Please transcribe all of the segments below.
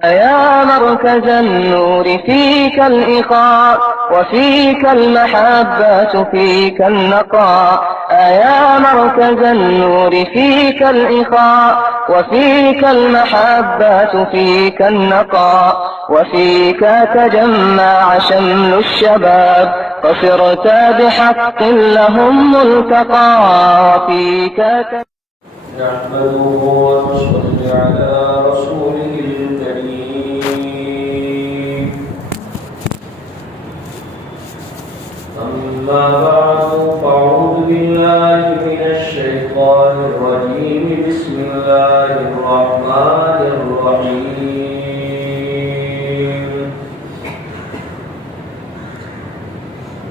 يا مركز النور فيك الإخاء وفيك المحبة فيك النقاء. يا مركز النور فيك الإخاء وفيك المحبة فيك النقاء. وفيك تجمع شمل الشباب فصرت بحق لهم ملتقى. وفيك نحمده ونصلي على رسوله الكريم. أما بعد فأعوذ بالله من الشيطان الرجيم. بسم الله الرحمن الرحيم.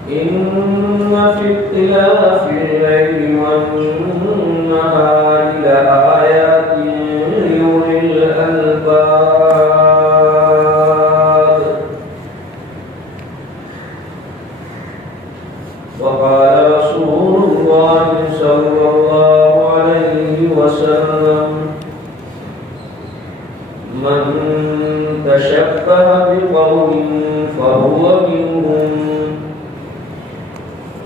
إن في اختلاف الليل والنهار لآيات لأولي الألباب. وقال رسول الله صلى الله عليه وسلم: من تشبه بقوم فهو منهم.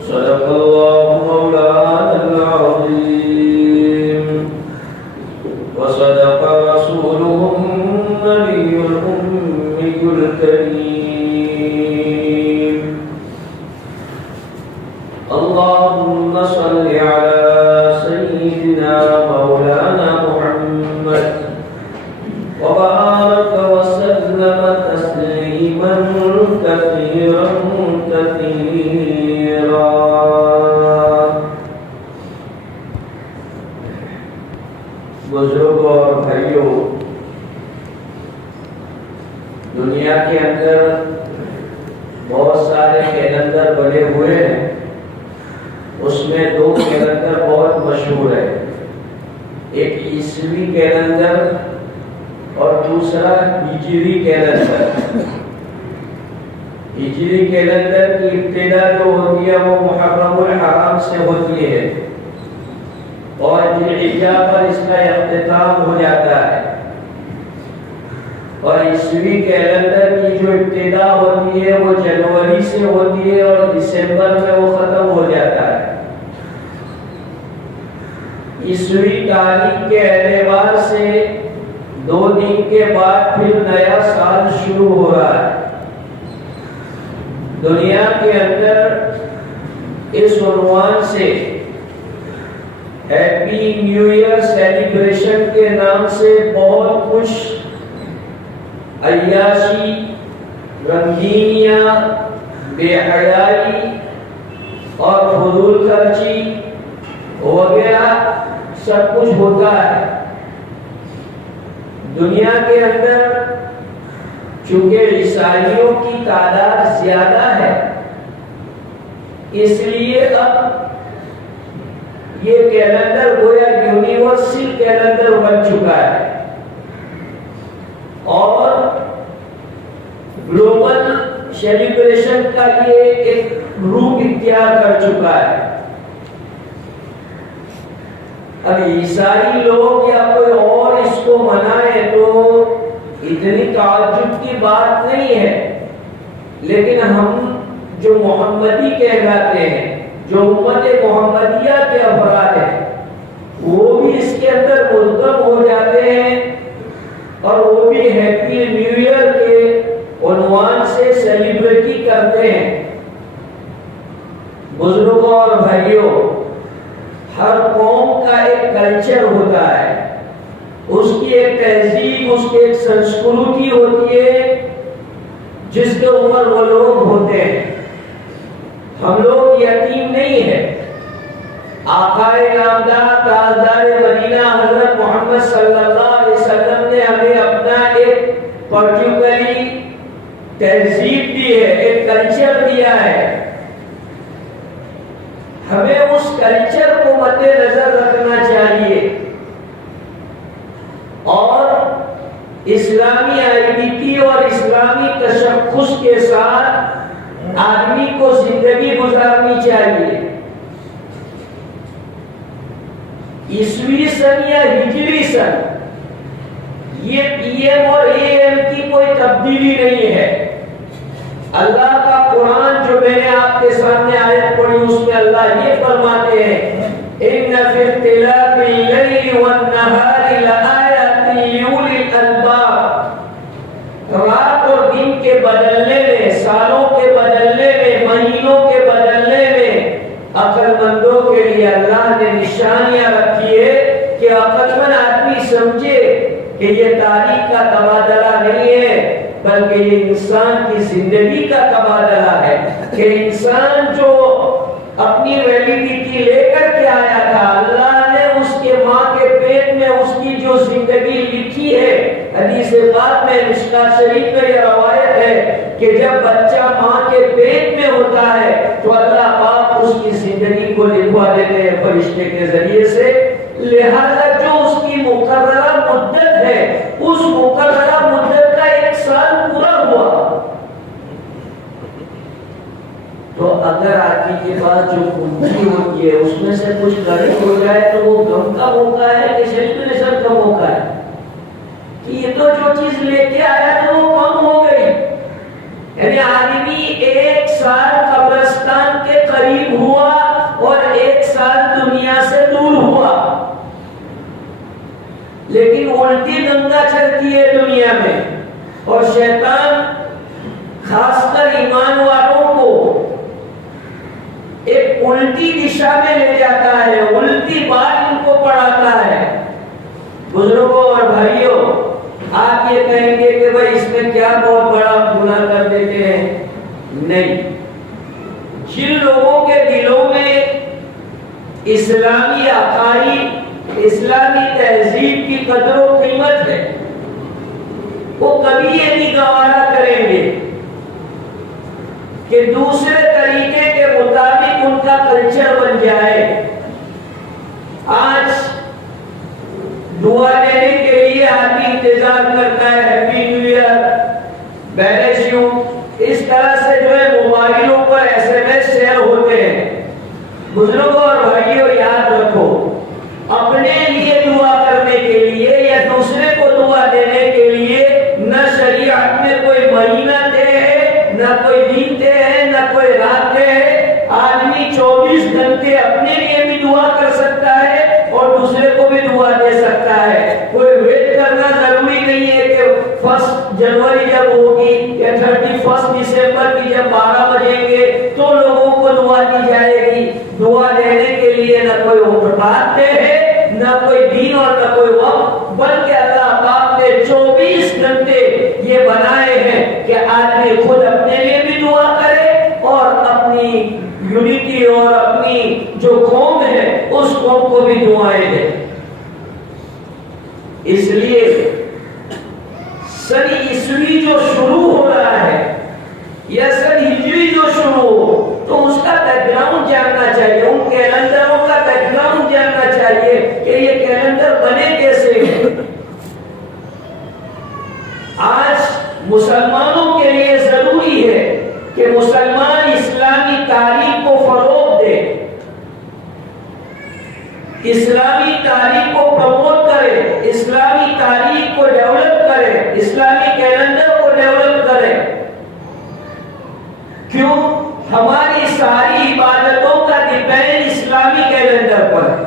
صدق الله مولانا العظيم وصدق رسوله النبي الأمي الكريم. اللهم صل على سيدنا مولانا محمد وبارك وسلم تسليما كثيرا كثيرا. بزرگوں اور بھائیوں، دنیا کے اندر بہت سارے کیلنڈر بنے ہوئے ہیں. اس میں دو کیلنڈر بہت مشہور ہے. ایک عیسوی کیلنڈر اور دوسرا ہجری کیلنڈر. ہجری کیلنڈر کی ابتدا جو ہوتی ہے وہ محرم الحرام سے ہوتی ہے اور ذوالحجہ پر اس کا اختتام ہو جاتا ہے. اور عیسوی کیلنڈر کی جو ابتدا ہوتی ہے وہ جنوری سے ہوتی ہے اور دسمبر میں وہ ختم ہو جاتا ہے. عیسوی تاریخ کے اعتبار سے 2 دن کے بعد پھر نیا سال شروع ہو رہا ہے. دنیا کے اندر اس عنوان سے ہیپی نیو ایئر سیلیبریشن کے نام سے بہت کچھ عیاشی، رنگینیاں، بے حیائی اور فضول خرچی وغیرہ سب کچھ ہوتا ہے. دنیا کے اندر چونکہ عیسائیوں کی تعداد زیادہ ہے اس لیے اب یہ کیلنڈر گویا یونیورسل کیلنڈر بن چکا ہے اور گلوبل سیلیبریشن کا یہ ایک روپ اختیار کر چکا ہے. اب عیسائی لوگ یا کوئی اور اس کو منائے تو اتنی تعجب کی بات نہیں ہے، لیکن ہم جو محمدی کہلاتے ہیں، جو امت محمدیہ کے افراد ہیں، وہ بھی اس کے اندر ملزم ہو جاتے ہیں اور وہ بھی ہیپی نیو ایئر کے عنوان سے سیلیبریٹی کرتے ہیں. بزرگوں اور بھائیوں، ہر قوم کا ایک کلچر ہوتا ہے، اس کی ایک تہذیب، اس کی ایک سنسکرتی ہوتی ہے جس کے اوپر وہ لوگ ہوتے ہیں. ہم لوگ یتیم نہیں ہیں. آقا نامدار تاجدار مدینہ حضرت محمد صلی اللہ علیہ وسلم نے ہمیں اپنا ایک پرٹیکولری تہذیب دی ہے، ایک کلچر دیا ہے. ہمیں اس کلچر کو مد نظر رکھنا چاہیے اور اسلامی آئیڈینٹی اور اسلامی تشخص کے ساتھ آدمی کو زندگی گزارنی چاہیے. عیسوی سن یا ہجری سن، یہ پی ایم اور اے ایم کی بدلنے میں، سالوں کے بدلنے میں، مہینوں کے بدلنے میں عقل مندوں کے لیے اللہ نے نشانیاں رکھی ہے کہ عقل مند آدمی سمجھے کہ یہ تاریخ کا تبادلہ نہیں ہے بلکہ یہ انسان کی زندگی کا تبادلہ ہے، کہ انسان جو اپنی ویلیڈیٹی لے کر کے آیا تھا، اللہ نے اس کے ماں کے پیٹ میں اس کی جو زندگی لکھی ہے، حدیث پاک میں مشکوٰۃ شریف میں یہ روایت ہے کہ جب بچہ ماں کے پیٹ میں ہوتا ہے تو اللہ پاک اس کی زندگی کو لکھوا دیتے ہیں فرشتے کے ذریعے سے، لہذا جو اس کی مقررہ مدت ہے اس مقررہ مدت کا 1 سال پورا ہوا، تو اگر آدمی کے پاس جو کنجی ہوتی ہے اس میں سے کچھ غلط ہو جائے تو وہ غم کا موقع ہے کہ سیلیبریشن کا موقع ہے، کہ یہ تو جو چیز لے کے آیا تو وہ کم ہو گئی، یعنی آدمی 1 سال قبرستان کے قریب ہوا اور 1 سال دنیا سے دور ہوا، لیکن الٹی گنگا چلتی ہے دنیا میں، اور شیطان خاص کر ایمان والوں کو ایک الٹی دشا میں لے جاتا ہے، الٹی بات ان کو پڑھاتا ہے۔ بزرگوں اور بھائیوں، آپ یہ کہیں گے کہ بھائی اس میں کیا بہت بڑا گناہ کر دیتے ہیں، نہیں، جن لوگوں کے دلوں میں اسلامی عقائد، اسلامی تہذیب کی قدر و قیمت ہے، وہ کبھی یہ نہیں گوارا کریں گے کہ دوسرے طریقے کے مطابق ان کا کلچر بن جائے۔ آج دعا دینے کے لیے آدمی انتظار کرتا ہے، happy new year, balance you, اس طرح سے جو ہے موبائلوں پر SMS شیئر ہوتے ہیں۔ بزرگوں اور بھائیوں، یاد رکھو، اپنے لیے دعا کرنے کے لیے یا دوسرے کو دعا دینے کے لیے نہ شریعت میں کوئی مہینہ طے ہے، نہ کوئی دن طے ہے، نہ کوئی رات طے ہے۔ آدمی 24 گھنٹے اپنے لیے بھی دعا کر سکتا ہے اور دوسرے کو بھی دعا دے سکتا ہے۔ کوئی ویٹ کرنا ضروری نہیں ہے کہ 1 جنوری جب ہوگی یا 31 دسمبر کی جب 12 بجیں گے تو لوگوں کو دعا دی جائے گی۔ دعا دینے کے لیے نہ کوئی بات طے ہے، نہ کوئی دن اور نہ کوئی وقت، بلکہ اللہ پاک نے 24 گھنٹے یہ بنائے ہیں کہ آدمی خود اپنے لیے بھی دعا کرے اور اپنی یونٹی اور اپنی جو قوم ہے اس قوم کو بھی دعائیں دے۔ اس لیے سن عیسوی جو شروع ہو رہا ہے یا سن ہجری جو شروع ہو تو اس کا بیک گراؤنڈ جاننا چاہیے، ان کیلنڈروں کا بیک گراؤنڈ جاننا چاہیے کہ یہ کیلنڈر بنے کیسے ہیں۔ آج مسلمانوں کے لیے ضروری ہے کہ مسلمان اسلامی تاریخ کو فروغ دے، اسلامی تاریخ کو پروموٹ کرے، اسلامی تاریخ کو ڈیولپ کرے، اسلامی کیلنڈر کو ڈیولپ کرے۔ کیوں؟ ہماری ساری عبادتوں کا ڈیپینڈ اسلامی کیلنڈر پر ہے۔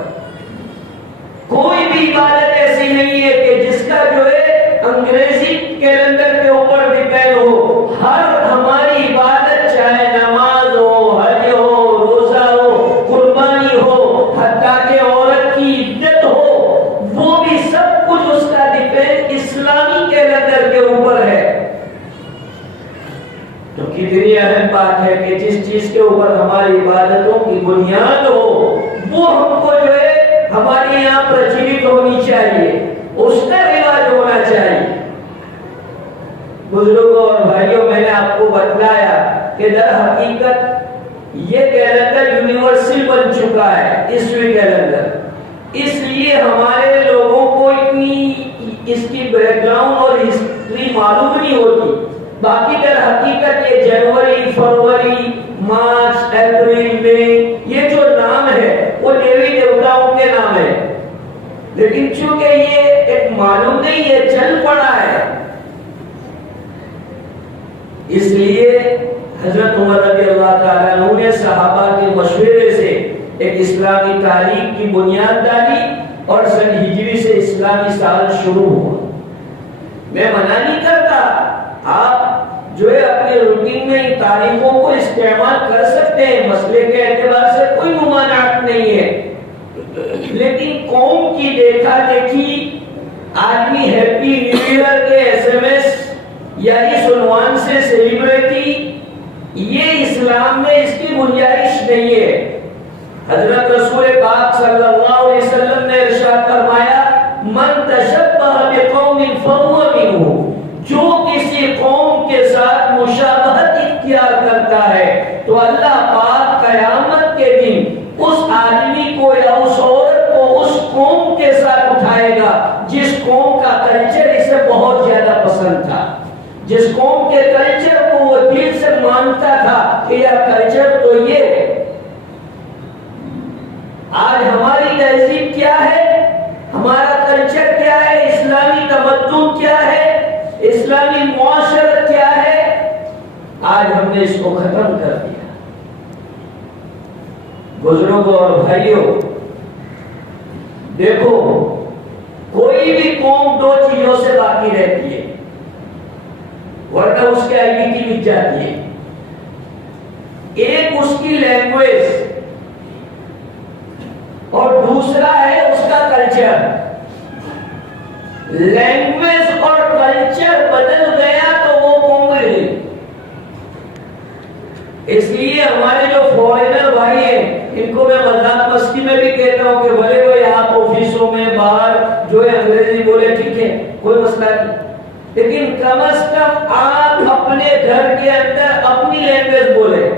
کوئی بھی عبادت ایسی نہیں ہے کہ جس کا جو ہے انگریزی کیلنڈر کے اوپر ڈیپینڈ ہو۔ ہر ہماری عبادت، چاہے نماز ہو، حج ہو، روزہ ہو، قربانی ہو، حتیٰ کہ عورت کی عدت ہو، وہ بھی سب کچھ اس کا ڈیپینڈ اسلامی کیلنڈر کے اوپر ہے۔ تو کتنی اہم بات ہے کہ جس چیز کے اوپر ہماری عبادتوں کی بنیاد ہو وہ ہم کو جو ہے ہمارے یہاں پرچلت ہونی چاہیے، اس کا رواج ہونا چاہیے۔ بزرگوں اور بھائیوں، میں نے آپ کو بتلایا کہ در حقیقت یہ کیلنڈر یونیورسل بن چکا ہے، عیسوی کیلنڈر، اس لیے ہمارے لوگوں کو اتنی اس کی بیک گراؤنڈ اور ہسٹری معلوم نہیں ہوتی۔ باقی در حقیقت یہ جنوری، فروری، مارچ، اپریل، مئی، یہ جو نام ہے وہ دیوی دیوتاؤں کے نام ہے، لیکن چونکہ یہ ایک معلوم نہیں ہے، چل پڑا ہے، اس لیے حضرت عمر رضی اللہ تعالیٰ عنہ نے صحابہ کے مشورے سے ایک اسلامی تاریخ کی بنیاد ڈالی اور سن ہجری سے اسلامی سال شروع ہوا۔ میں منع نہیں کرتا، آپ جو ہے تاریخوں کو استعمال کر سکتے ہیں، مسئلے کے اعتبار سے کوئی ممانعت نہیں ہے، لیکن قوم کی دیکھا دیکھی آدمی ہیپی نیو ایئر کے ایس ایم ایس یا اس عنوان سے سیلیبریٹی، یہ اسلام میں اس کی گنجائش نہیں ہے۔ حضرت رسول پاک صلی اللہ علیہ وسلم نے ارشاد فرمایا من تشبہ بقوم فہو منہم، جو کسی قوم کے ساتھ مشابہت اختیار کرتا ہے تو اللہ پاک قیامت کے دن اس آدمی کو یا اس عورت کو اس قوم کے ساتھ اٹھائے گا جس قوم کا کلچر اسے بہت زیادہ پسند تھا، جس قوم کے کلچر کو وہ دل سے مانتا تھا کہ یہ کلچر تو یہ ہے۔ آج ہماری تہذیب کیا ہے، ہمارا کلچر کیا ہے، اسلامی تمدن کیا ہے، اسلامی معاشرت کیا ہے، آج ہم نے اس کو ختم کر دیا۔ بزرگوں اور بھائیوں، دیکھو کوئی بھی قوم دو چیزوں سے باقی رہتی ہے ورنہ اس کی آئیڈینٹی مٹ جاتی ہے۔ ایک اس کی لینگویج اور دوسرا ہے اس کا کلچر۔ لینگویج اور کلچر بدل گیا تو وہ قوم گئی۔ اس لیے ہمارے جو فورینر بھائی ہیں ان کو میں مذاق مستی میں بھی کہتا ہوں کہ بھلے وہ یہاں آفیسوں میں باہر جو ہے انگریزی بولے ٹھیک ہے، کوئی مسئلہ نہیں، لیکن کم از کم آپ اپنے گھر کے اندر اپنی لینگویج بولے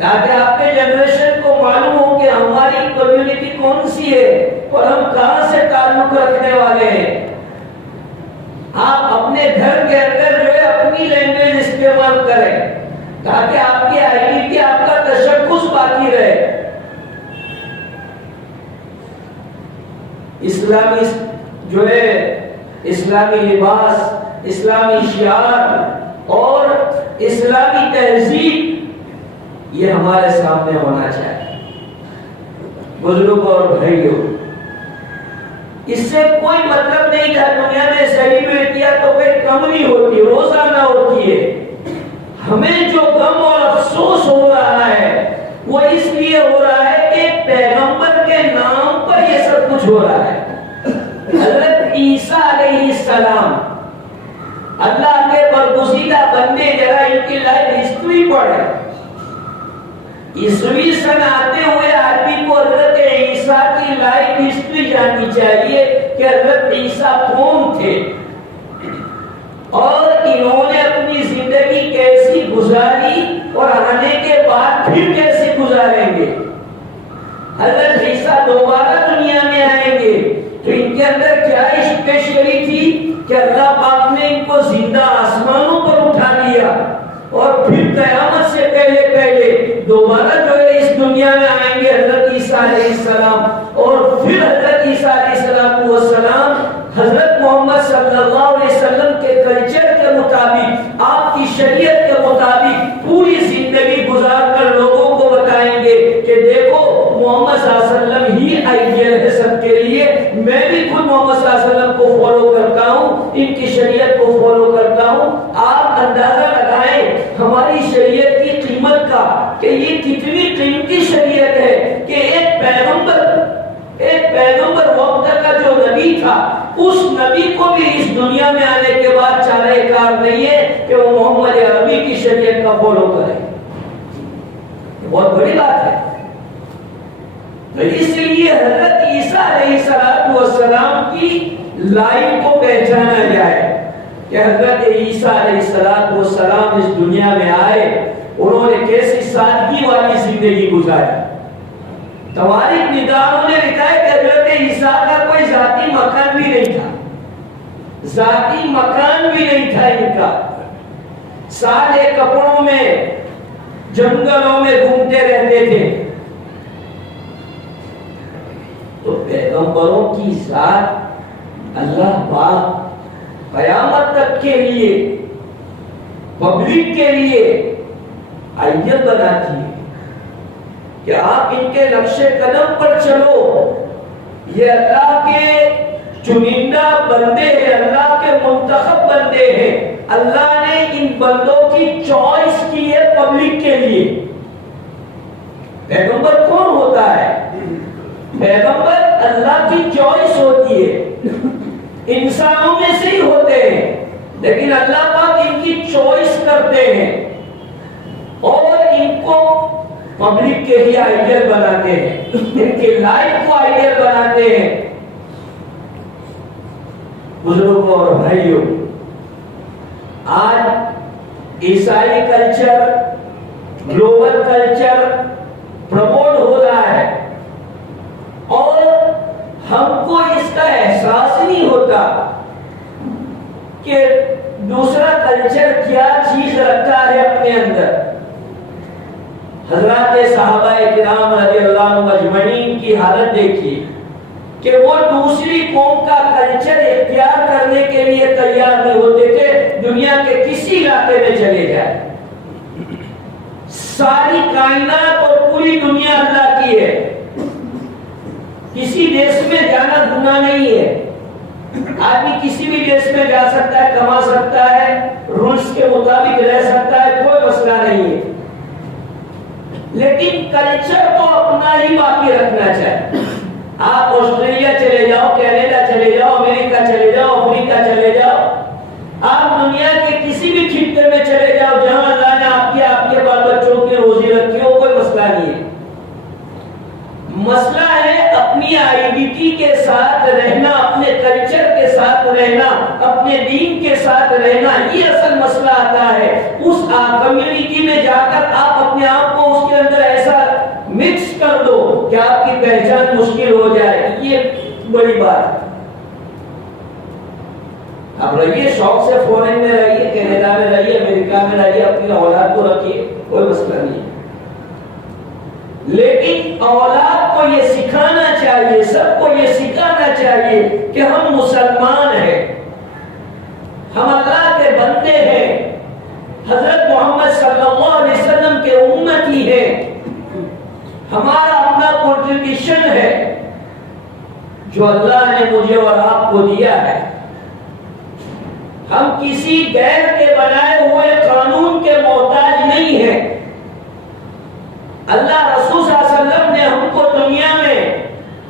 تاکہ آپ کے جنریشن کو معلوم ہو کہ ہماری کمیونٹی کون سی ہے اور ہم کہاں سے تعلق رکھنے والے ہیں۔ آپ اپنے گھر کے اندر جو ہے اپنی لینگویج استعمال کریں تاکہ آپ کی آئیڈینٹی، آپ کا تشخص باقی رہے۔ اسلامی جو ہے اسلامی لباس، اسلامی شعار اور اسلامی تہذیب یہ ہمارے سامنے ہونا چاہیے۔ بزرگوں اور بھائیوں، اس سے کوئی مطلب نہیں تھا دنیا میں سیلیبریٹیاں تو کوئی کم نہیں ہوتی، روزانہ ہوتی ہے۔ ہمیں جو غم اور افسوس ہو رہا ہے وہ اس لیے ہو رہا ہے کہ پیغمبر کے نام پر یہ سب کچھ ہو رہا ہے۔ حضرت عیسیٰ علیہ السلام اللہ کے برگزیدہ بندے، ذرا ان کی لائف ہسٹری پڑھیں۔ عیسوی سن آتے ہوئے آدمی کو حضرت عیسیٰ کی لائف ہسٹری جاننی چاہیے کہ حضرت عیسیٰ کون تھے اور انہوں نے اپنی زندگی کیسی گزاری اور آنے کے بعد پھر کیسے گزاریں گے۔ حضرت عیسیٰ دوبارہ دنیا میں آئیں گے تو ان کے اندر کیا اسپیشلی تھی کہ اللہ پاک نے ان کو زندہ آسمانوں پر اٹھا لیا اور پھر قیامت سے پہلے پہلے دوبارہ جو ہے اس دنیا میں آئیں گے حضرت عیسیٰ علیہ السلام، اور پھر حضرت عیسیٰ علیہ السلام حضرت محمد صلی اللہ علیہ وسلم کے کلچر کے مطابق، آپ کی شریعت کے مطابق پوری زندگی گزار کر لوگوں کو بتائیں گے کہ دیکھو محمد صلی اللہ علیہ وسلم ہی آئیڈیل ہے سب کے لیے، میں بھی خود محمد صلی اللہ علیہ وسلم کو فالو کرتا ہوں، ان کی شریعت کو فالو کرتا ہوں۔ آپ اندازہ لگائیں ہماری شریعت کی قیمت کا کہ یہ کتنی قیمتی شریعت ہے کہ ایک پیغمبر وقت کا جو نبی تھا اس نبی کو بھی اس دنیا میں آنے کے بعد چارہ کار نہیں ہے کہ وہ محمد عربی کی شریعت کا فالو کرے۔ یہ بہت بڑی بات ہے۔ تو اس لیے حضرت عیسیٰ علیہ السلام کی لائف کو پہچانا جائے کہ حضرت عیسیٰ علیہ السلام اس دنیا میں آئے، انہوں نے کیسی سادگی والی زندگی گزاری۔ تواریخ نگاروں نے لکھا ہے کہ حضرت عیسیٰ کا کوئی ذاتی مکان بھی نہیں تھا، ذاتی مکان بھی نہیں تھا ان کا، سادے کپڑوں میں جنگلوں میں گھومتے رہتے تھے۔ تو پیغمبروں کی ذات اللہ پاک قیامت تک کے لیے پبلک کے لیے آئیڈیل بناتی ہے کہ آپ ان کے نقش قدم پر چلو، یہ اللہ کے چنندہ بندے ہیں، اللہ کے منتخب بندے ہیں، اللہ نے ان بندوں کی چوائس کی ہے پبلک کے لیے. پیغمبر کون ہوتا ہے؟ پیغمبر اللہ کی چوائس ہوتی ہے. انسانوں میں سے ہی ہوتے ہیں لیکن اللہ پاک ان کی چوائس کرتے ہیں اور ان کو پبلک کے لیے آئیڈیل بناتے ہیں, ان کی لائف کو آئیڈیل بناتے ہیں. بزرگوں اور بھائیوں, آج عیسائی کلچر, گلوبل کلچر پروموٹ ہو رہا ہے اور ہم کو اس کا احساس نہیں ہوتا کہ دوسرا کلچر کیا چیز رکھتا ہے اپنے اندر. حضرات صحابہ کرام رضی اللہ عنہم اجمعین کی حالت دیکھیے کہ وہ دوسری قوم کا کلچر اختیار کرنے کے لیے تیار نہیں ہوتے تھے. دنیا کے کسی علاقے میں چلے جائیں, ساری کائنات اور پوری دنیا اللہ کی ہے, کسی دیش میں جانا گناہ نہیں ہے. آدمی کسی بھی دیش میں جا سکتا ہے, کما سکتا ہے, رولز کے مطابق رہ سکتا ہے, کوئی مسئلہ نہیں ہے. لیکن کلچر تو اپنا ہی باقی رکھنا چاہیے. آپ آسٹریلیا چلے جاؤ, کینیڈا چلے جاؤ, امریکہ چلے جاؤ, افریقہ چلے جاؤ, آپ دنیا کے کسی بھی خطے میں چلے جاؤ جہاں اللہ نے آپ کے بال بچوں کی روزی رکھی ہو, کوئی مسئلہ نہیں ہے. مسئلہ ہے اپنی آئیڈینٹی کے ساتھ رہنا, اپنے کلچر کے ساتھ رہنا, اپنے دین کے ساتھ رہنا. یہ اصل مسئلہ آتا ہے. اس کمیونٹی میں جا کر آپ اپنے آپ کو اس کے اندر ایسا مکس کر دو کہ آپ کی پہچان مشکل ہو جائے. یہ بڑی بات ہے. اب رہیے شوق سے, فورن میں رہیے, کینیڈا میں رہیے, امریکہ میں رہیے, اپنی اولاد کو رکھیے, کوئی مسئلہ نہیں ہے. لیکن اولاد کو یہ سکھانا چاہیے, سب کو یہ سکھانا چاہیے کہ ہم مسلمان ہیں, ہم اللہ کے بندے ہیں, حضرت محمد صلی اللہ علیہ وسلم کے امتی ہیں. ہمارا اپنا کنٹریبیوشن ہے جو اللہ نے مجھے اور آپ کو دیا ہے. ہم کسی غیر کے بنائے ہوئے قانون کے محتاج نہیں ہیں. اللہ رسول صلی اللہ علیہ وسلم نے ہم کو دنیا میں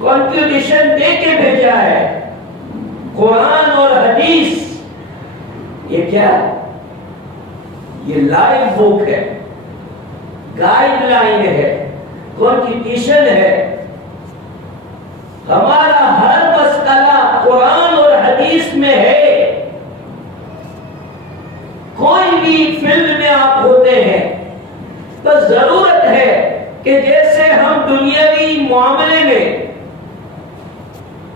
کنٹریبیوشن دے کے بھیجا ہے. قرآن اور حدیث یہ کیا ہے؟ یہ لائف بک ہے, گائیڈ لائن ہے, کنٹریبیوشن ہے. ہمارا ہر مسئلہ قرآن اور حدیث میں ہے. کوئی بھی فیلڈ میں آپ ہوتے ہیں تو ضرورت ہے کہ جیسے ہم دنیاوی معاملے میں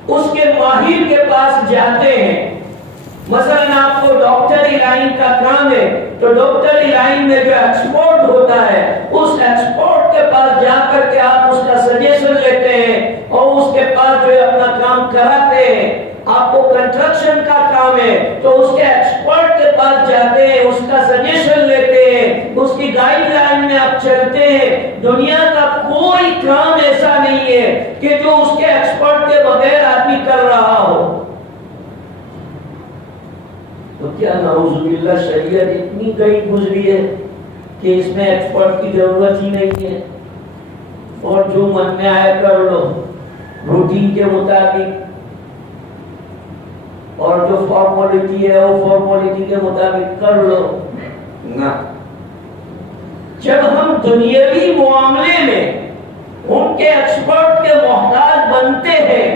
اس کے ماہر کے پاس جاتے ہیں, مثلا آپ کو ڈاکٹری لائن کا کام ہے تو ڈاکٹری لائن میں جو ایکسپرٹ ہوتا ہے اس ایکسپرٹ کے پاس جا کر کے آپ اس کا سجیشن لیتے ہیں اور اس کے پاس جو ہے اپنا کام کراتے ہیں. آپ کو کنسٹرکشن کا کام ہے تو اس کے ایکسپرٹ کے پاس جاتے ہیں, اس کا سجیشن لیتے ہیں, اس کی گائیڈ لائن میں آپ چلتے ہیں. دنیا کا کوئی کام ایسا نہیں ہے کہ جو اس کے ایکسپرٹ کے بغیر آدمی کر رہا ہو. تو کیا نعوذ باللہ شریعت اتنی گئی گزری ہے کہ اس میں ایکسپرٹ کی ضرورت ہی نہیں ہے, اور جو من میں آئے کر لو روٹین کے مطابق, اور جو فارمولیٹی ہے وہ فارمولیٹی کے مطابق کر لو. نہ, جب ہم دنیاوی معاملے میں ان کے ایکسپرٹ کے محتاج بنتے ہیں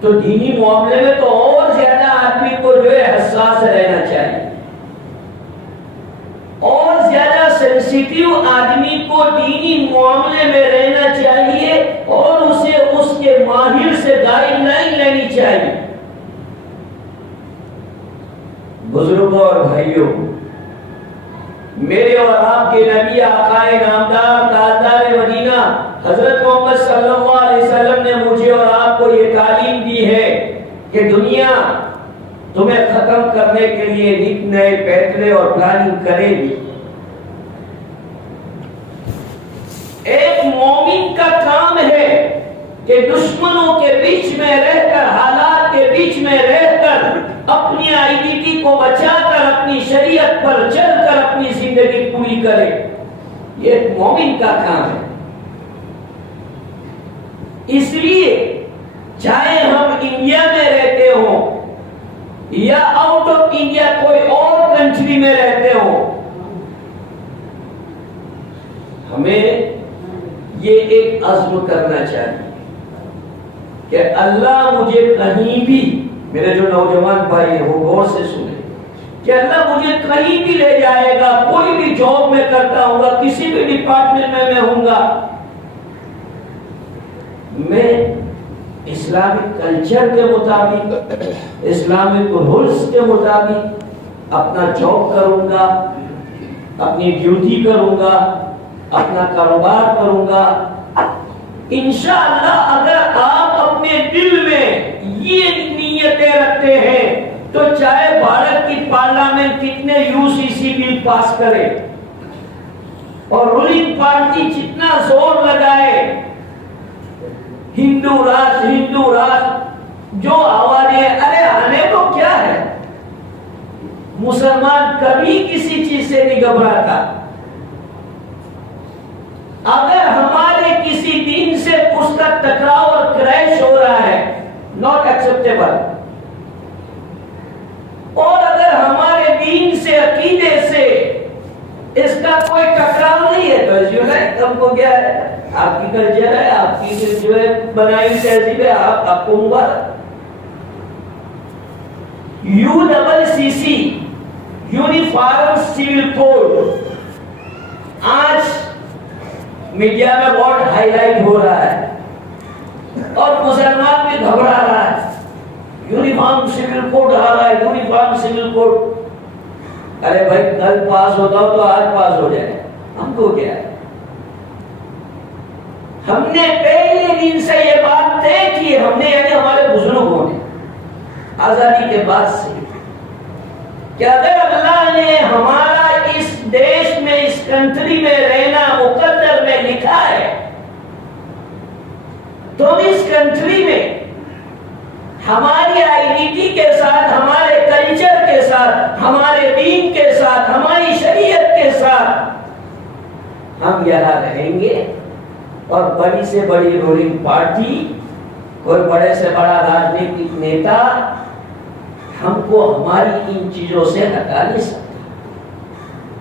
تو دینی معاملے میں تو اور زیادہ آدمی کو جو ہے حساس رہنا چاہیے, اور زیادہ سینسیٹیو آدمی کو دینی معاملے میں رہنا چاہیے اور اسے اس کے ماہر سے گائیڈ لائن لینی چاہیے. بزرگوں اور بھائیوں, میرے اور آپ کے نبی آقائے نامدار تاجدار مدینہ حضرت محمد صلی اللہ علیہ وسلم نے مجھے اور آپ کو یہ تعلیم دی ہے کہ دنیا تمہیں ختم کرنے کے لیے نت نئے فیصلے اور پلاننگ کرے گی. ایک مومن کا کام ہے کہ دشمنوں کے بیچ میں رہ کر, حالات کے بیچ میں رہ کر اپنی آئیڈینٹی کو بچا کر اپنی شریعت پر چل کر اپنی زندگی پوری کرے، یہ ایک مومن کا کام ہے۔ اس لیے چاہے ہم انڈیا میں رہتے ہوں یا آؤٹ آف انڈیا کوئی اور کنٹری میں رہتے ہوں، ہمیں یہ ایک عزم کرنا چاہیے کہ اللہ مجھے کہیں بھی، میرے جو نوجوان بھائی ہیں وہ غور سے سنیں، کہ اللہ مجھے کہیں بھی لے جائے گا، کوئی بھی جاب میں کرتا ہوں گا، کسی بھی ڈپارٹمنٹ میں ہوں گا، میں اسلامک کلچر کے مطابق، اسلامک رولز کے مطابق اپنا جاب کروں گا، اپنی ڈیوٹی کروں گا، اپنا کاروبار کروں گا۔ انشاءاللہ اگر آپ اپنے دل میں یہ نیتیں رکھتے ہیں تو چاہے بھارت کی پارلیمنٹ کتنے UCC بل پاس کرے اور رولنگ پارٹی جتنا زور لگائے، ہندو راج جو آوازیں، ارے آنے کو کیا ہے، مسلمان کبھی کسی چیز سے نہیں گھبراتا۔ اگر ہمارے کسی دین سے اس کا ٹکراؤ اور کریش ہو رہا ہے، ناٹ ایکسپٹیبل، اور اگر ہمارے دین سے، عقیدے سے اس کا کوئی ٹکراؤ نہیں ہے تو جو ہے تم کو کیا ہے، آپ کی کلچر ہے، آپ کی جو ہے بنائی تہذیب ہے، آپ کو مبارک۔ UCC یونیفارم سول کوڈ آج میڈیا میں بہت ہائی لائٹ ہو رہا ہے اور مسلمان بھی گھبرا رہا ہے، یونیفارم سول کوڈ آ رہا ہے، یونیفارم سول کوڈ۔ ارے بھائی کل پاس ہوتا ہو تو آج پاس ہو جائے، ہم کو کیا ہے؟ ہم نے پہلے دن سے یہ بات طے کی، ہم نے یعنی ہمارے بزرگوں نے آزادی کے بعد سے، کہ اگر اللہ نے ہمارا اس دیش میں، اس کنٹری میں رہنا مقدر میں لکھا ہے تو اس کنٹری میں ہماری آئیڈینٹی کے ساتھ، ہمارے کلچر کے ساتھ، ہمارے دین کے ساتھ، ہماری شریعت کے ساتھ ہم یہاں رہیں گے، اور بڑی سے بڑی رولنگ پارٹی، کوئی بڑے سے بڑا راجنیتک نیتا ہم کو ہماری ان چیزوں سے ہٹا نہیں سکتا۔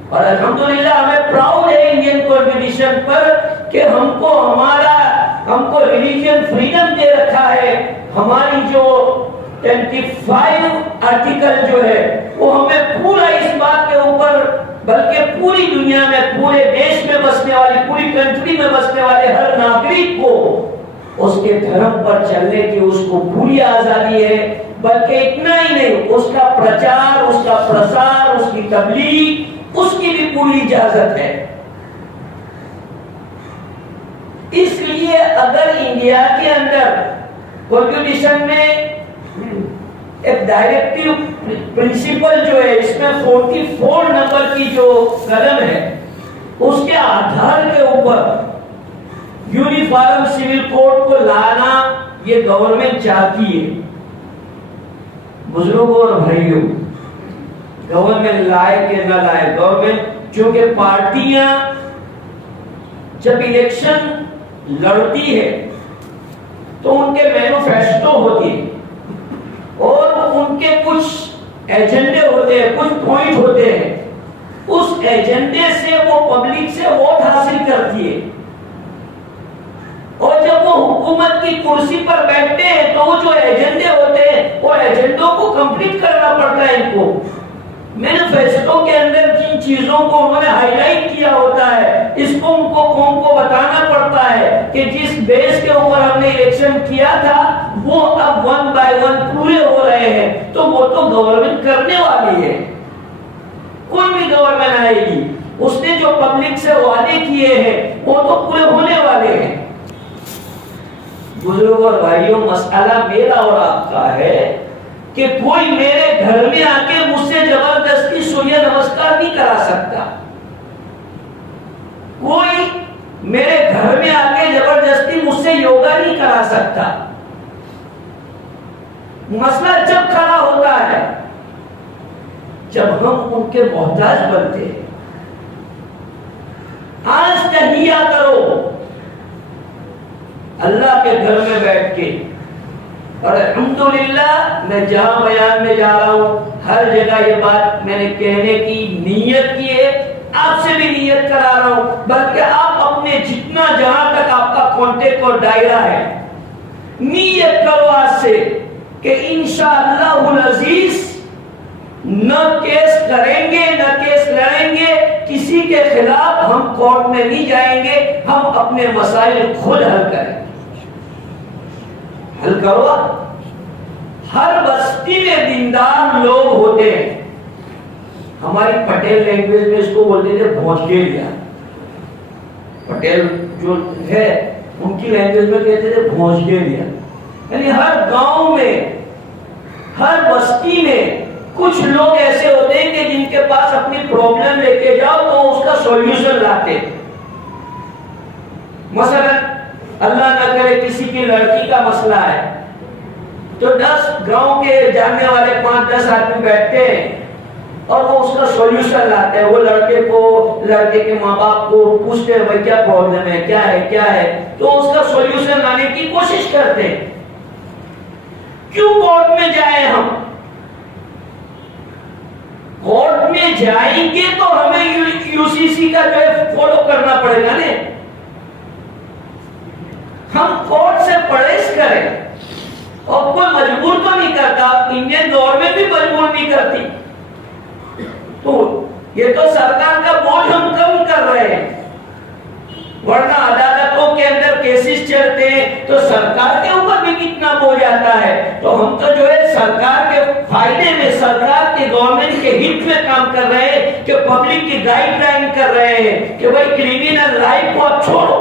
اور الحمدللہ ہمیں پراؤڈ ہے انڈین کانسٹیٹیوشن پر کہ ہم کو ریلیجن فریڈم دے رکھا ہے۔ ہماری جو 25 آرٹیکل جو ہے وہ ہمیں پورا اس بات کے اوپر، بلکہ پوری دنیا میں، پورے دیش میں بسنے والی، پوری کنٹری میں بسنے والے ہر ناگرک کو اس کے دھرم پر چلنے کی اس کو پوری آزادی ہے، بلکہ اتنا ہی نہیں، اس کا پرچار، اس کا پرسار، اس کی تبلیغ، اس کی بھی پوری اجازت ہے۔ اس لیے اگر انڈیا کے اندر کانسٹیٹیوشن میں ایک ڈائریکٹیو پرنسپل جو ہے، اس میں 44 نمبر کی جو قلم ہے، اس کے آدھار کے اوپر یونیفارم سول کوڈ کو لانا یہ گورنمنٹ چاہتی ہے۔ بزرگوں اور بھائیوں، گورنمنٹ لائے کہ نہ لائے، گورنمنٹ چونکہ پارٹیاں جب الیکشن لڑتی ہے تو ان کے مینیفیسٹو ہوتی ہے اور ان کے کچھ ایجنڈے ہوتے ہیں، کچھ پوائنٹ ہوتے ہیں، اس ایجنڈے سے وہ پبلک سے ووٹ حاصل کرتی ہے، اور جب وہ حکومت کی کرسی پر بیٹھتے ہیں تو وہ جو ایجنڈے ہوتے ہیں وہ ایجنڈوں کو کمپلیٹ کرنا پڑتا ہے ان کو۔ مینیفیسٹو کے اندر جن چیزوں کو انہوں نے ہائی لائٹ کیا ہوتا ہے، اس کو ان کو قوم کو بتانا پڑتا ہے کہ جس بیس کے اوپر ہم نے الیکشن کیا تھا وہ اب 1 by 1 پورے ہو رہے ہیں، تو وہ تو گورنمنٹ کرنے والی ہے، کوئی بھی گورنمنٹ آئے گی، اس نے جو پبلک سے وعدے کیے ہیں وہ تو پورے ہونے والے ہیں۔ بزرگوں اور بھائیوں، مسئلہ میرا اور آپ کا ہے کہ کوئی میرے گھر میں آ کے مجھ سے زبردستی سوریہ نمسکار نہیں کرا سکتا، کوئی میرے گھر میں آ کے زبردستی مجھ سے یوگا نہیں کرا سکتا۔ مسئلہ جب کھڑا ہوتا ہے جب ہم ان کے محتاج بنتے ہیں. آج تہیہ کرو اللہ کے گھر میں بیٹھ کے. اور الحمدللہ میں جہاں بیان میں جا رہا ہوں ہر جگہ یہ بات میں نے کہنے کی نیت کی ہے. آپ سے بھی نیت کرا رہا ہوں, بلکہ آپ اپنے جتنا جہاں تک آپ کا کانٹیکٹ اور دائرہ ہے نیت کرو آج سے کہ انشاءاللہ العزیز نہ کیس کریں گے نہ کیس لڑیں گے, کسی کے خلاف ہم کورٹ میں نہیں جائیں گے, ہم اپنے مسائل خود حل کریں گے. حل کرو. ہر بستی میں دیندار لوگ ہوتے ہیں. ہماری پٹیل لینگویج میں اس کو بولتے تھے بھونجگیریا. پٹیل جو ہے ان کی لینگویج میں کہتے تھے بھونجگیریا. یعنی ہر گاؤں میں ہر بستی میں کچھ لوگ ایسے ہوتے ہیں کہ جن کے پاس اپنی پرابلم لے کے جاؤ تو اس کا سولوشن لاتے. مثلا اللہ نہ کرے کسی کی لڑکی کا مسئلہ ہے تو 10 گاؤں کے جاننے والے 5-10 آدمی بیٹھتے ہیں اور وہ اس کا سولوشن لاتے ہیں. وہ لڑکے کو لڑکے کے ماں باپ کو پوچھتے ہیں بھائی کیا پرابلم ہے, کیا ہے, تو اس کا سولوشن لانے کی کوشش کرتے ہیں. کیوں کورٹ میں جائیں ہم؟ کورٹ میں جائیں گے تو ہمیں یو سی سی کا جو ہے فالو کرنا پڑے گا نا. ہم کورٹ سے پرہیز کریں اور کوئی مجبور تو نہیں کرتا, انڈین گورنمنٹ بھی مجبور نہیں کرتی. تو یہ تو سرکار کا بوجھ ہم کم کر رہے ہیں, ورنہ عدالتوں کے اندر کیسز چلتے ہیں تو سرکار کے اوپر بھی کتنا بوجھ آتا ہے. تو ہم تو جو ہے سرکار کے فائدے میں, سرکار کے گورنمنٹ کے ہت میں کام کر رہے ہیں کہ پبلک کی گائیڈ لائن کر رہے ہیں کہ بھائی کریمنل لائف کو آپ چھوڑو.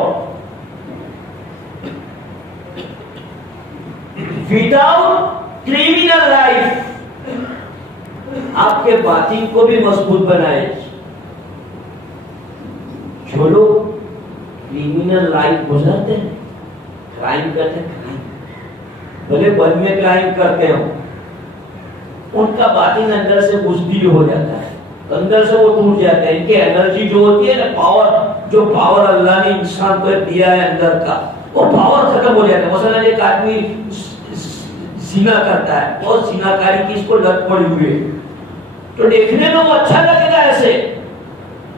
وداؤٹ کریمنل لائف آپ کے باطن کو بھی مضبوط بنائے. جو لوگ کریمنل لائف گزرتے ہیں, کرائم کرتے ہیں, بھلے بد میں کرائم کرتے ہوں, ان کا باطن اندر سے بزدل ہو جاتا ہے, اندر سے وہ ٹوٹ جاتا ہے. ان کی انرجی جو ہوتی ہے نا, پاور, جو پاور اللہ نے انسان کو دیا ہے اندر کا, وہ پاور ختم ہو جاتا ہے. مثلا ایک آدمی زنا کرتا ہے, بہت زنا کاری کی اس کو لت پڑی ہوئی ہے, تو دیکھنے میں وہ اچھا لگے گا, ایسے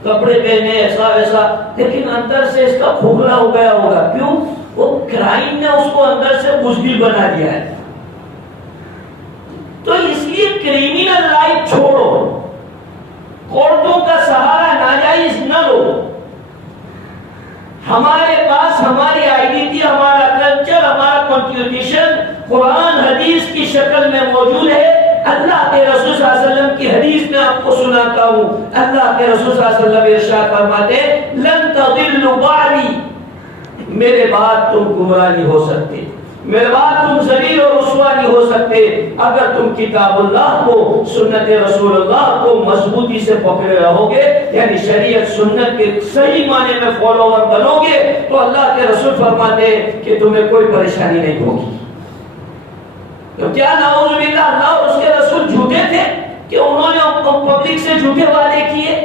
کپڑے پہنے ایسا ویسا, لیکن اندر سے اس کا کھوکھلا ہو گیا ہوگا. کیوں؟ وہ کرائم نے اس کو اندر سے بزدل بنا دیا ہے. تو اس لیے کریمنل لائف چھوڑو, کورٹوں کا سہارا ناجائز نہ لو. ہمارے پاس ہماری آئیڈینٹی, ہمارا کلچر, ہمارا کانسٹیٹیوشن قرآن حدیث کی شکل میں موجود ہے. اللہ کے رسول صلی اللہ علیہ وسلم کی حدیث میں آپ کو سناتا ہوں. اللہ کے رسول صلی اللہ علیہ وسلم ارشاد فرماتے ہیں لن تضلوا بعدی, میرے بعد تم گمراہ نہیں ہو سکتے, میرے بعد تم ذلیل اور رسوا نہیں ہو سکتے اگر تم کتاب اللہ کو, سنت رسول اللہ کو مضبوطی سے پکڑے رہو گے, یعنی شریعت سنت کے صحیح معنی میں فالوور بنو گے, تو اللہ کے رسول فرماتے ہیں کہ تمہیں کوئی پریشانی نہیں ہوگی. تو کیا نعوذ باللہ اللہ اور اس کے رسول جھوٹے تھے کہ انہوں نے پبلک سے جھوٹے وعدے کیے؟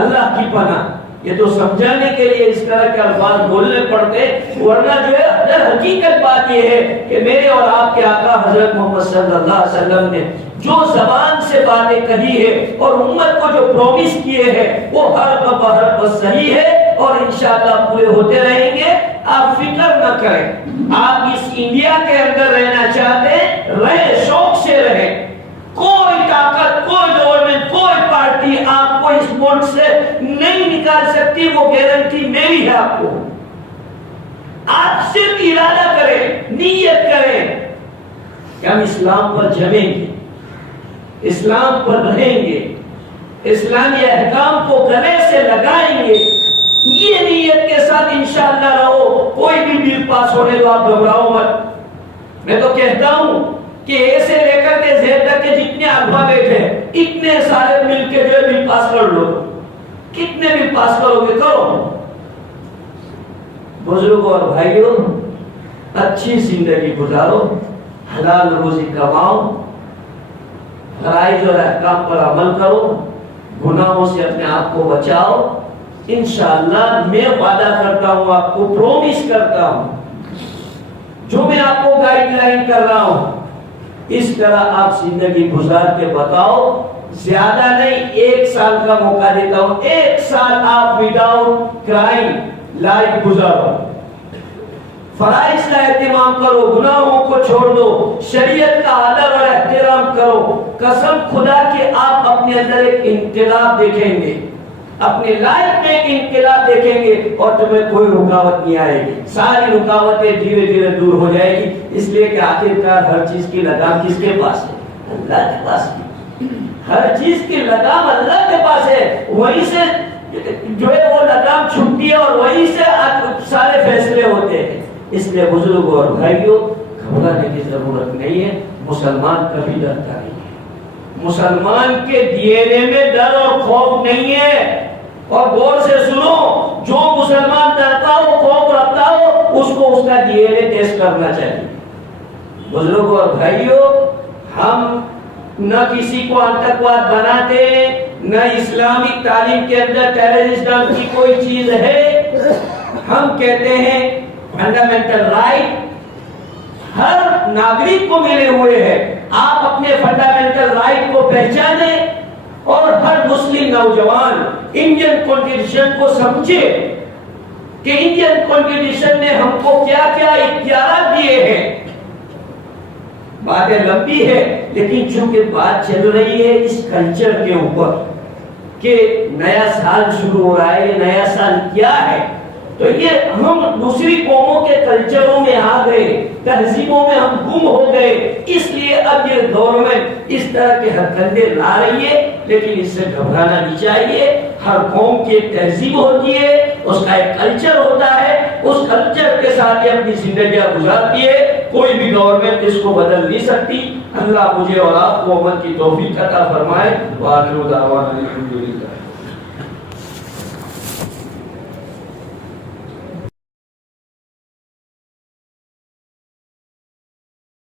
اللہ کی پناہ, یہ تو سمجھانے کے لیے اس طرح کے الفاظ بولنے پڑتے, ورنہ جو ہے در حقیقت بات یہ ہے کہ میرے اور آپ کے آقا حضرت محمد صلی اللہ علیہ وسلم نے جو زبان سے باتیں کہی ہے اور امت کو جو پرومس کیے ہیں وہ ہر بہر صحیح ہے اور انشاءاللہ پورے ہوتے رہیں گے. آپ فکر نہ کریں, آپ اس انڈیا کے اندر رہنا چاہتے ہیں, رہے, شوق سے رہے. کوئی طاقت, کوئی گورنمنٹ, کوئی پارٹی آپ کو اس ملک سے نہیں نکال سکتی, وہ گارنٹی میری ہے آپ کو. آپ صرف ارادہ کریں, نیت کریں کہ ہم اسلام پر جمیں گے, اسلام پر رہیں گے, اسلامی احکام کو گلے سے لگائیں گے. یہ نیت کے ساتھ انشاءاللہ رہو. کوئی بھی بل پاس ہونے دو, آپ گھبراؤ مت. میں تو کہتا ہوں کہ اے سے لے کر کے زید تک کے جتنے الفابیٹ ہیں اتنے سارے مل کے جو بل پاس کر لو. کتنے بل پاس کرو گے کرو. بزرگوں اور بھائیوں, اچھی زندگی گزارو, حلال روزی کماؤ, فرائض اور احکام پر عمل کرو، گناہوں سے اپنے آپ کو بچاؤ، انشاءاللہ میں وعدہ کرتا ہوں، آپ کو پرومس کرتا ہوں، جو میں آپ کو گائیڈ لائن کر رہا ہوں اس طرح آپ زندگی گزار کے بتاؤ۔ زیادہ نہیں، 1 سال کا موقع دیتا ہوں، 1 سال آپ وداؤٹ کرائم لائف گزارو، فرائض کا اہتمام کرو، گناہوں کو چھوڑ دو، شریعت کا ادب اور احترام کرو، قسم خدا کہ آپ اپنے اندر ایک انقلاب دیکھیں گے، اپنی لائف میں ایک انقلاب دیکھیں گے اور تمہیں کوئی رکاوٹ نہیں آئے گی، ساری رکاوٹیں دھیرے دھیرے دور ہو جائے گی، اس لیے کہ آخرکار ہر چیز کی لگام کس کے پاس ہے؟ اللہ کے پاس ہے۔ ہر چیز کی لگام اللہ کے پاس ہے، وہیں سے جو ہے وہ لگام چھوٹتی ہے اور وہیں سے سارے فیصلے ہوتے ہیں۔ اس لیے بزرگوں اور بھائیوں، گھبرانے کی ضرورت نہیں ہے، مسلمان کبھی ڈرتا نہیں ہے، مسلمان کے ڈی این اے میں ڈر اور خوف نہیں ہے۔ اور غور سے سنو، جو مسلمان ڈرتا ہو، خوف رکھتا ہو، اس کو اس کا ڈی این اے ٹیسٹ کرنا چاہیے۔ بزرگوں اور بھائیوں، ہم نہ کسی کو آتنکواد بناتے، نہ اسلامی تعلیم کے اندر ٹیررزم کی کوئی چیز ہے۔ ہم کہتے ہیں فنڈامنٹل رائٹ ہر ناگرک کو ملے ہوئے ہیں، آپ اپنے فنڈامنٹل رائٹ کو پہچانیں اور ہر مسلم نوجوان انڈین کانسٹیٹیوشن کو سمجھے کہ انڈین کانسٹیٹیوشن نے ہم کو کیا کیا اختیارات دیے ہیں۔ باتیں لمبی ہے لیکن چونکہ بات چل رہی ہے اس کلچر کے اوپر کہ نیا سال شروع ہو رہا ہے، یہ نیا سال کیا ہے، تو یہ ہم دوسری قوموں کے کلچروں میں آ گئے، تہذیبوں میں ہم گم ہو گئے، اس لیے اب یہ گورنمنٹ اس طرح کے ہتھکندے لا رہی ہے، لیکن اس سے گھبرانا نہیں چاہیے۔ ہر قوم کی ایک تہذیب ہوتی ہے، اس کا ایک کلچر ہوتا ہے، اس کلچر کے ساتھ یہ اپنی زندگیاں گزارتی ہے، کوئی بھی گورنمنٹ اس کو بدل نہیں سکتی۔ اللہ مجھے اور آپ کو عمل کی توفیق عطا فرمائے۔ وآخر دعوانا الحمدللہ۔